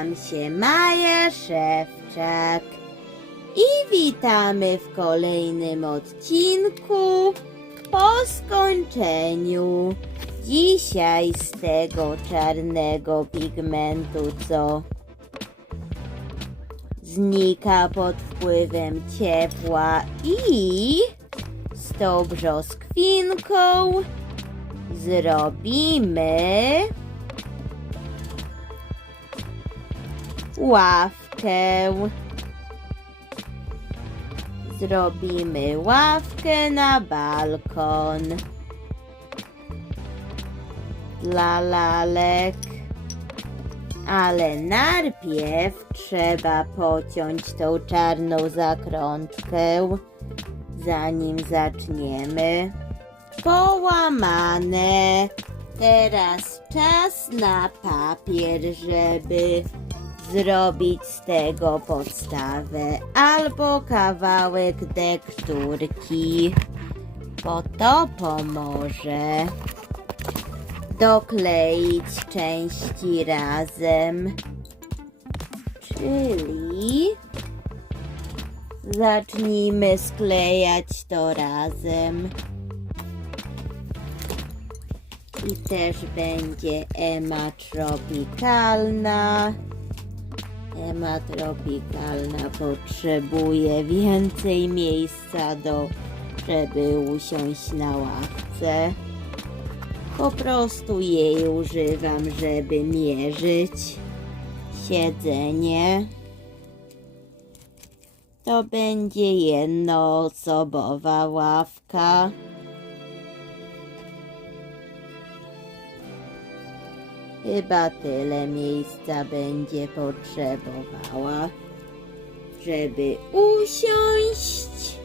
Nazywam się Maja Szewczak i witamy w kolejnym odcinku po skończeniu dzisiaj z tego czarnego pigmentu, co znika pod wpływem ciepła i z tą brzoskwinką zrobimy ławkę. Zrobimy ławkę na balkon. Dla lalek. Ale najpierw trzeba pociąć tą czarną zakrątkę, zanim zaczniemy. Połamane. Teraz czas na papier, żeby zrobić z tego podstawę albo kawałek dekturki, bo to pomoże dokleić części razem. Czyli zacznijmy sklejać to razem. I też będzie Ema tropikalna. Ema tropikalna potrzebuje więcej miejsca do, żeby usiąść na ławce. Po prostu jej używam, żeby mierzyć siedzenie. To będzie jednoosobowa ławka. Chyba tyle miejsca będzie potrzebowała, żeby usiąść.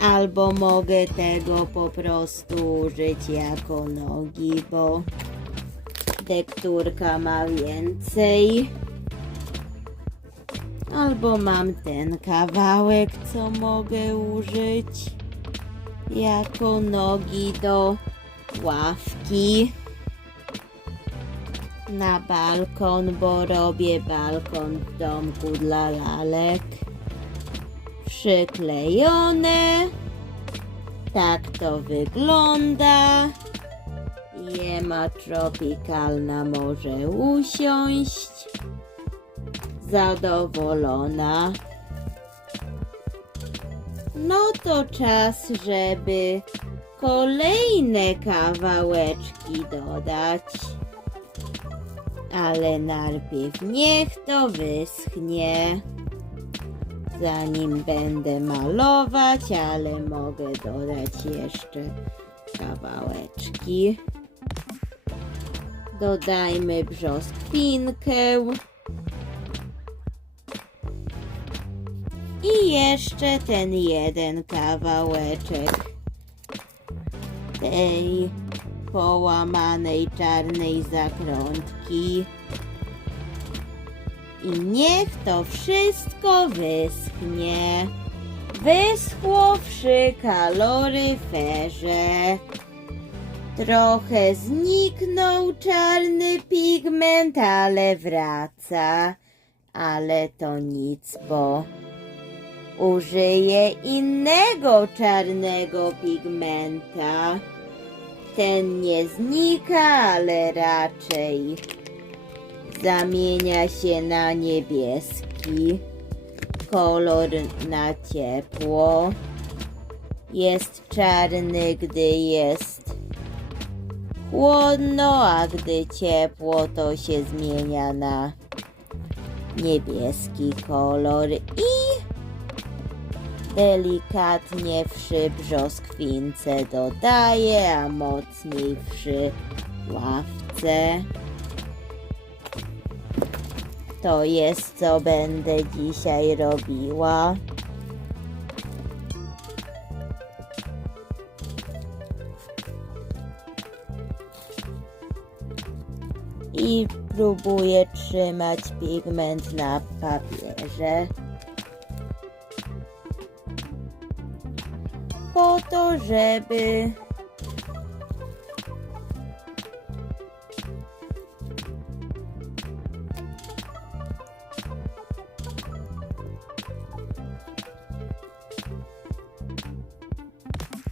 Albo mogę tego po prostu użyć jako nogi, bo dekturka ma więcej. Albo mam ten kawałek, co mogę użyć jako nogi do ławki na balkon, bo robię balkon w domku dla lalek. Przyklejone. Tak to wygląda. Jema tropikalna może usiąść. Zadowolona. No to czas, żeby kolejne kawałeczki dodać ale najpierw niech to wyschnie. Zanim będę malować, ale mogę dodać jeszcze kawałeczki. Dodajmy brzoskwinkę. I jeszcze ten jeden kawałeczek tej połamanej czarnej zakrątki. I niech to wszystko wyschnie. Wyschło przy kaloryferze. Trochę zniknął czarny pigment, ale wraca. Ale to nic, bo użyję innego czarnego pigmenta. Ten nie znika, ale raczej zamienia się na niebieski. Kolor na ciepło. Jest czarny, gdy jest chłodno, a gdy ciepło, to się zmienia na niebieski kolor i delikatnie przy brzoskwince dodaję, a mocniej przy ławce. To jest co będę dzisiaj robiła. I próbuję trzymać pigment na papierze. po to, żeby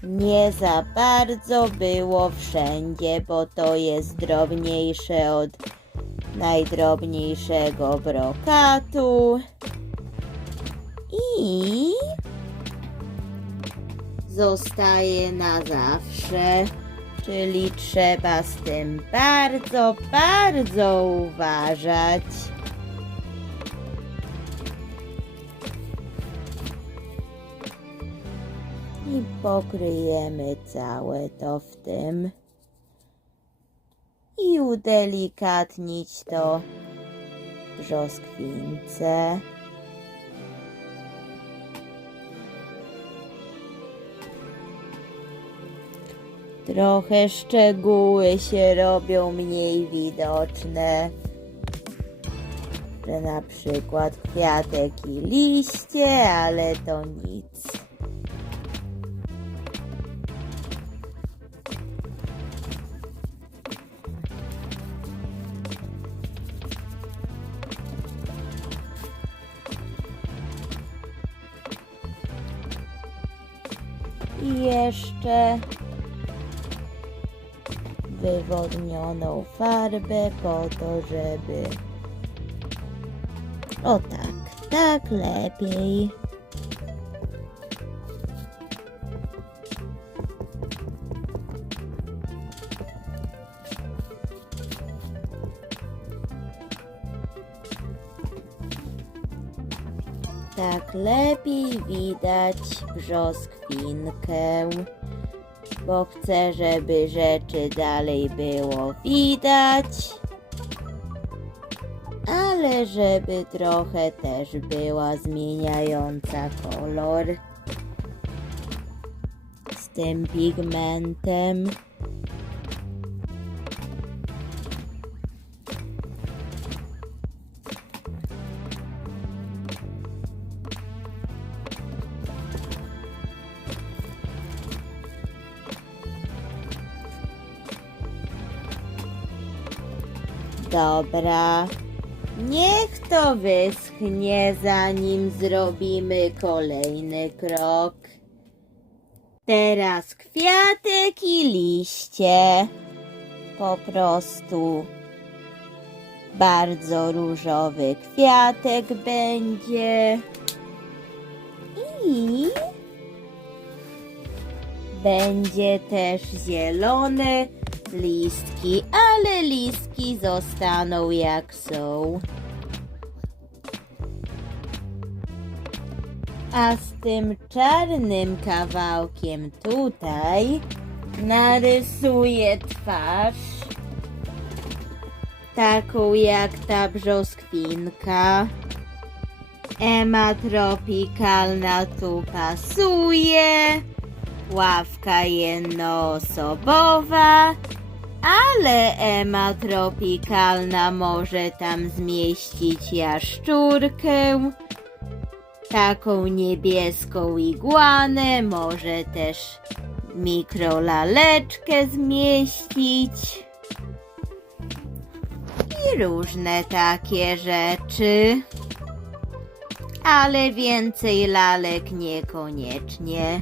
nie za bardzo było wszędzie, bo to jest drobniejsze od najdrobniejszego brokatu. I zostaje na zawsze, czyli trzeba z tym bardzo, bardzo uważać. I pokryjemy całe to w tym. I udelikatnić to brzoskwince. Trochę szczegóły się robią mniej widoczne. Że na przykład kwiatek i liście, ale to nic. I jeszcze wywodnioną farbę po to, żeby o tak, tak lepiej. Tak lepiej widać brzoskwinkę bo chcę, żeby rzeczy dalej było widać, ale żeby trochę też była zmieniająca kolor z tym pigmentem. Dobra. Niech to wyschnie, zanim zrobimy kolejny krok. Teraz kwiatek i liście. Po prostu bardzo różowy kwiatek będzie. I będzie też zielone listki, ale listki zostaną jak są. A z tym czarnym kawałkiem tutaj narysuję twarz. Taką jak ta brzoskwinka. Ema tropikalna tu pasuje. Ławka jednoosobowa, ale Ema tropikalna może tam zmieścić jaszczurkę. Taką niebieską iguanę może też mikrolaleczkę zmieścić. I różne takie rzeczy. Ale więcej lalek niekoniecznie.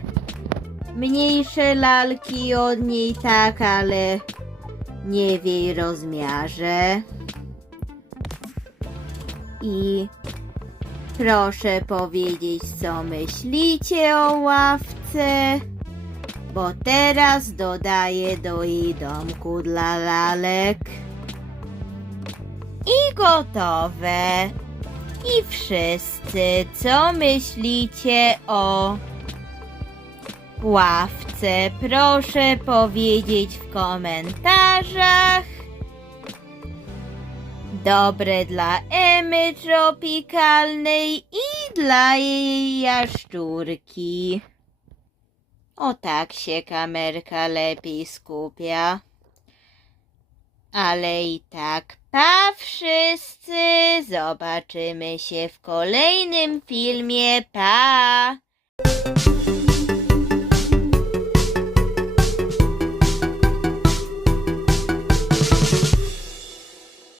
Mniejsze lalki od niej tak, ale nie w jej rozmiarze. I proszę powiedzieć, co myślicie o ławce, bo teraz dodaję do jej domku dla lalek. I gotowe. I wszyscy, co myślicie o ławce. Proszę powiedzieć w komentarzach. Dobre dla Emy tropikalnej i dla jej jaszczurki. O tak się kamerka lepiej skupia. Ale i tak, pa wszyscy, zobaczymy się w kolejnym filmie, pa!